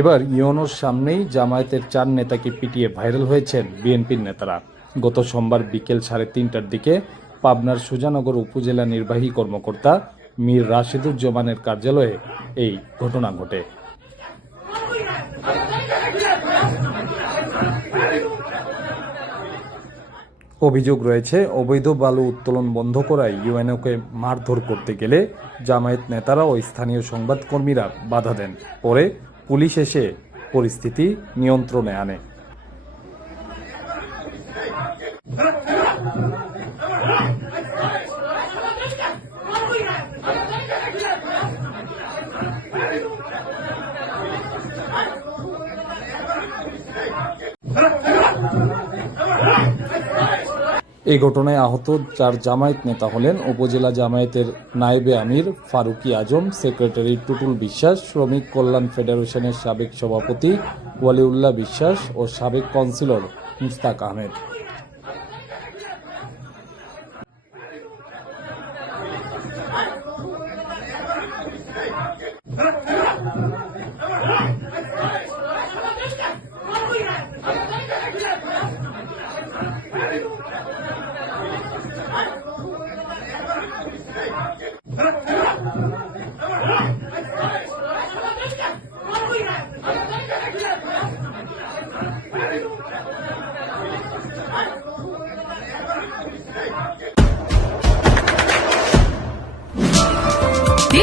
এবার ইয়নোর সামনেই জামায়াতের চার নেতাকে পিটিয়ে ভাইরাল হয়েছেন বিএনপির নেতারা। গত সোমবার বিকেল সাড়ে তিনটার দিকে পাবনার সুজানগর উপজেলা নির্বাহী কর্মকর্তা মীর রাশিদুজ্জামানের কার্যালয়ে এই ঘটনা ঘটে। অভিযোগ রয়েছে, অবৈধ বালু উত্তোলন বন্ধ করায় ইউএনওকে মারধর করতে গেলে জামায়াত নেতারা ও স্থানীয় সংবাদকর্মীরা বাধা দেন। পরে পুলিশ এসে পরিস্থিতি নিয়ন্ত্রণে আনে। এই ঘটনায় আহত চার জামায়াত নেতা হলেন উপজেলা জামায়াতের নায়েবে আমির, ফারুকি আজম, সেক্রেটারি টুটুল বিশ্বাস, শ্রমিক কল্যাণ ফেডারেশনের সাবেক সভাপতি ওয়ালিউল্লাহ বিশ্বাস ও সাবেক কাউন্সিলর মুস্তাক আহমেদ।